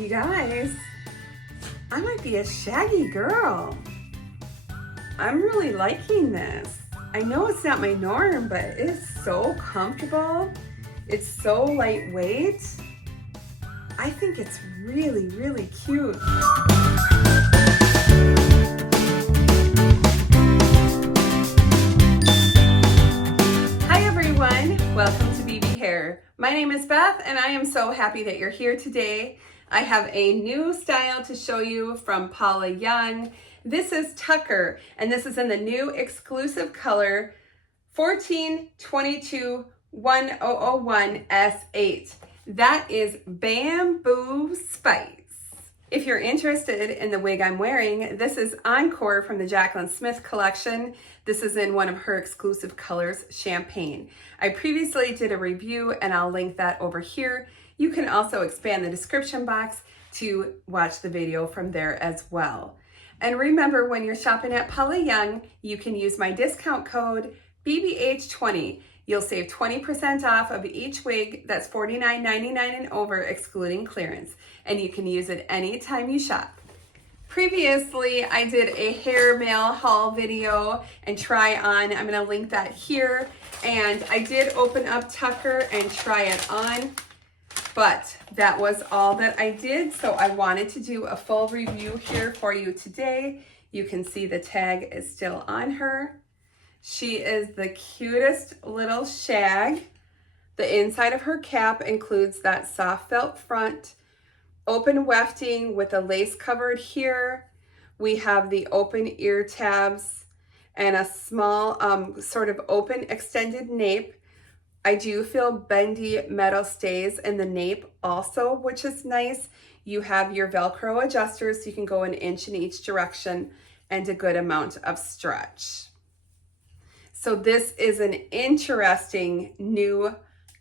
You guys, I might be a shaggy girl. I'm really liking this. I know it's not my norm, but it's so comfortable. It's so lightweight. I think it's really, really cute. Hi everyone, welcome to BB Hair. My name is Beth and I am so happy that you're here today. I have a new style to show you from Paula Young. This is Tucker and this is in the new exclusive color 14221001 S8. That is Bamboo Spice. If you're interested in the wig I'm wearing, this is Encore from the Jaclyn Smith collection. This is in one of her exclusive colors, Champagne. I previously did a review and I'll link that over here. You can also expand the description box to watch the video from there as well. And remember, when you're shopping at Paula Young, you can use my discount code BBH20. You'll save 20% off of each wig that's $49.99 and over, excluding clearance. And you can use it anytime you shop. Previously, I did a hair mail haul video and try on. I'm gonna link that here. And I did open up Tucker and try it on, but that was all that I did. So I wanted to do a full review here for you today. You can see the tag is still on her. She is the cutest little shag. The inside of her cap includes that soft felt front, open wefting with a lace covered here. We have the open ear tabs and a small sort of open extended nape. I do feel bendy metal stays in the nape also, which is nice. You have your Velcro adjusters, so you can go an inch in each direction, and a good amount of stretch. So this is an interesting new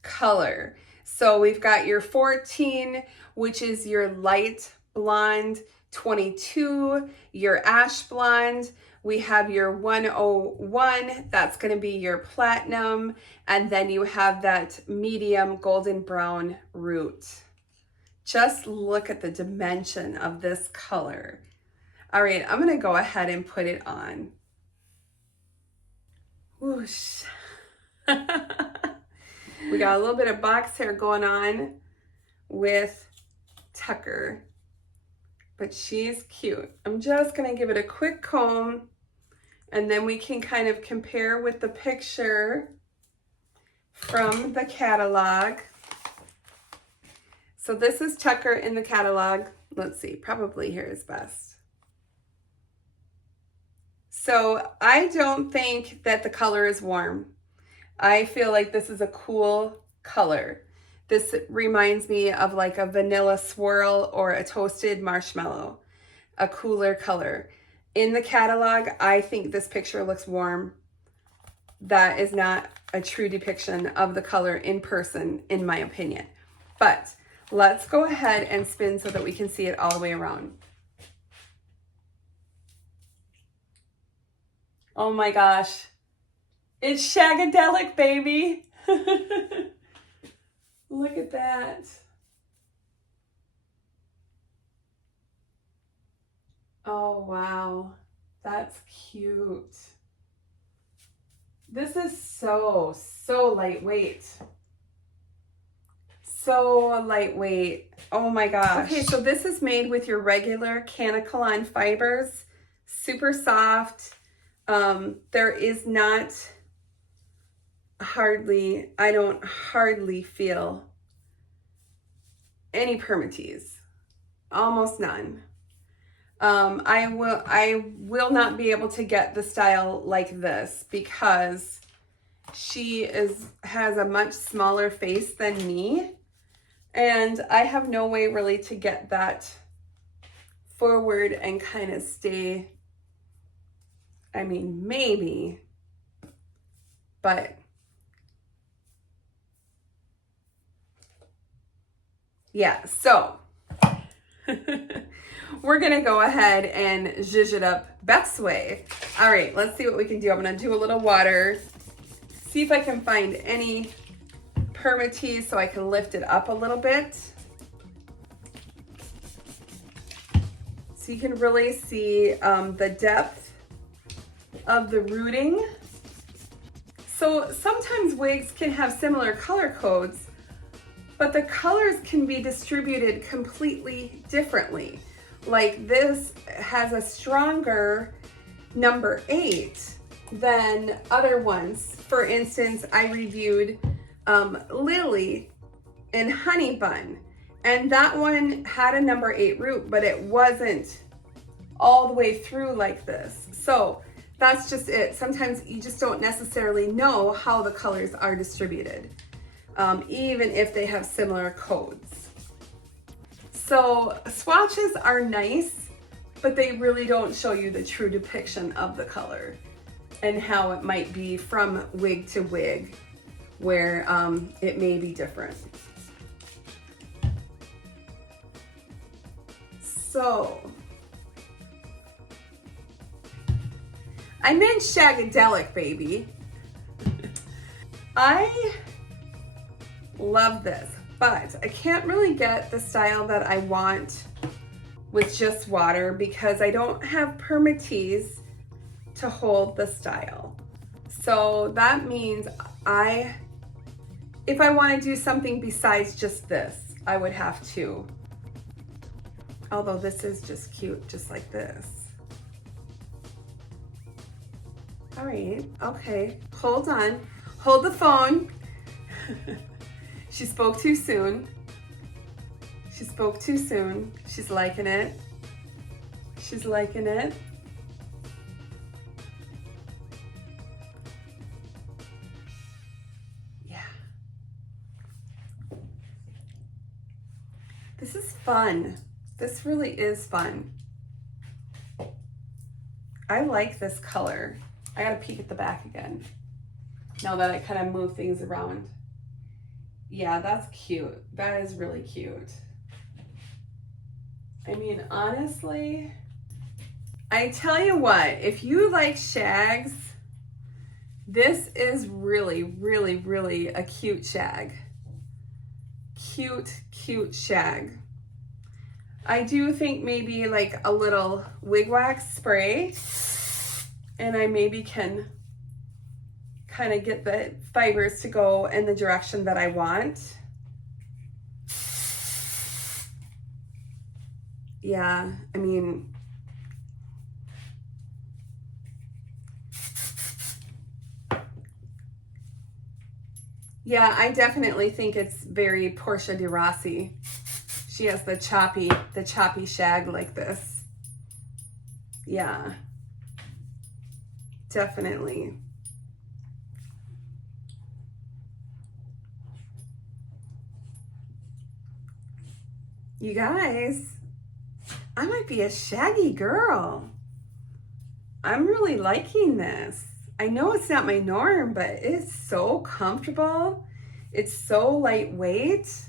color. So we've got your 14, which is your light blonde, 22, your ash blonde. We have your 101, that's gonna be your platinum. And then you have that medium golden brown root. Just look at the dimension of this color. All right, I'm gonna go ahead and put it on. Whoosh. We got a little bit of box hair going on with Tucker, but she's cute. I'm just gonna give it a quick comb and then we can kind of compare with the picture from the catalog. So this is Tucker in the catalog. Let's see, probably here is best. So I don't think that the color is warm. I feel like this is a cool color. This reminds me of like a vanilla swirl or a toasted marshmallow, a cooler color. In the catalog, I think this picture looks warm. That is not a true depiction of the color in person, in my opinion. But let's go ahead and spin so that we can see it all the way around. Oh my gosh, it's Shagadelic, baby. Look at that. Oh wow, that's cute. This is so lightweight. So lightweight. Oh my gosh. Okay, so this is made with your regular Canacolon fibers. Super soft. There is not I don't hardly feel any permatease, almost none. I will not be able to get the style like this because she has a much smaller face than me, and I have no way really to get that forward and kind of stay. I mean, maybe, but yeah, so we're gonna go ahead and zhuzh it up Beth's way. All right, let's see what we can do. I'm gonna do a little water, see if I can find any permatease so I can lift it up a little bit. So you can really see the depth of the rooting. So sometimes wigs can have similar color codes, but the colors can be distributed completely differently. Like this has a stronger number 8 than other ones. For instance, I reviewed Lily and Honey Bun, and that one had a number 8 root, but it wasn't all the way through like this. So that's just it. Sometimes you just don't necessarily know how the colors are distributed, even if they have similar codes. So swatches are nice, but they really don't show you the true depiction of the color and how it might be from wig to wig, where it may be different. So I'm in Shagadelic, baby. I love this, but I can't really get the style that I want with just water because I don't have permatease to hold the style. So that means if I want to do something besides just this, I would have to. Although this is just cute, just like this. All right, okay, hold on. Hold the phone. She spoke too soon. She spoke too soon. She's liking it. She's liking it. Yeah. This is fun. This really is fun. I like this color. I gotta peek at the back again, now that I kind of move things around. Yeah, that's cute. That is really cute. I mean, honestly, I tell you what, if you like shags, this is really, really, really a cute shag. Cute, cute shag. I do think maybe like a little wig wax spray, and I maybe can kind of get the fibers to go in the direction that I want. Yeah, I mean, yeah, I definitely think it's very Portia de Rossi. She has the choppy shag like this. Yeah, definitely. You guys, I might be a shaggy girl. I'm really liking this. I know it's not my norm, but it's so comfortable. It's so lightweight.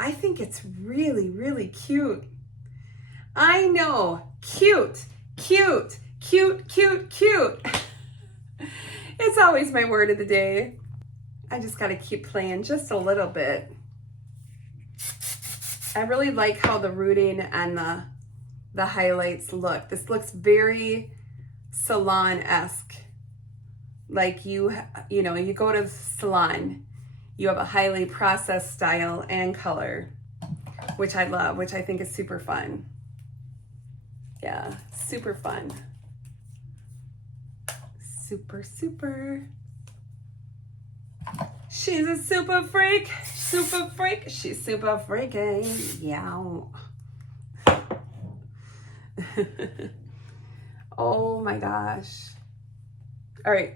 I think it's really, really cute. I know, cute, cute, cute, cute, cute. It's always my word of the day. I just gotta keep playing just a little bit. I really like how the rooting and the highlights look. This looks very salon-esque. Like you know, you go to the salon, you have a highly processed style and color, which I love, which I think is super fun. Yeah, super fun. Super, super. She's a super freak, super freak. She's super freaky, yeah. Oh my gosh. All right.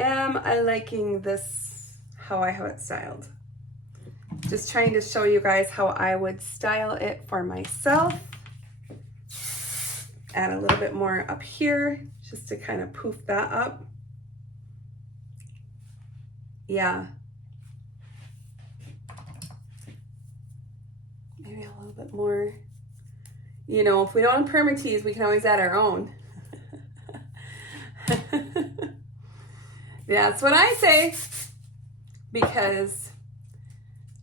Am I liking this, how I have it styled? Just trying to show you guys how I would style it for myself. Add a little bit more up here just to kind of poof that up. Yeah. Maybe a little bit more. You know, if we don't have permatease, we can always add our own. That's what I say, because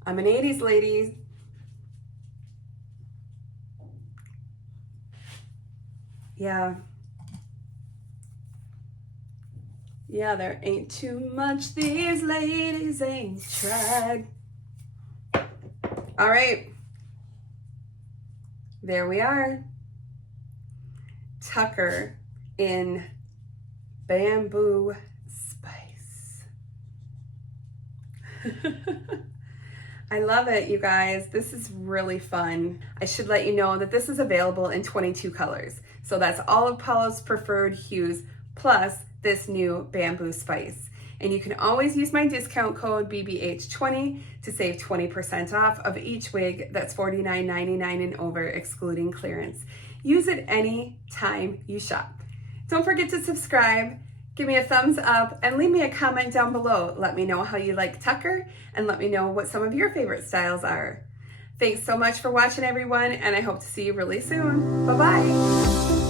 I'm an 80s lady. Yeah. Yeah, there ain't too much these ladies ain't tried. All right. There we are. Tucker in Bamboo Spice. I love it, you guys. This is really fun. I should let you know that this is available in 22 colors. So that's all of Paula's preferred hues plus this new Bamboo Spice. And you can always use my discount code BBH20 to save 20% off of each wig that's $49.99 and over, excluding clearance. Use it any time you shop. Don't forget to subscribe. Give me a thumbs up and leave me a comment down below. Let me know how you like Tucker and let me know what some of your favorite styles are. Thanks so much for watching, everyone, and I hope to see you really soon. Bye-bye.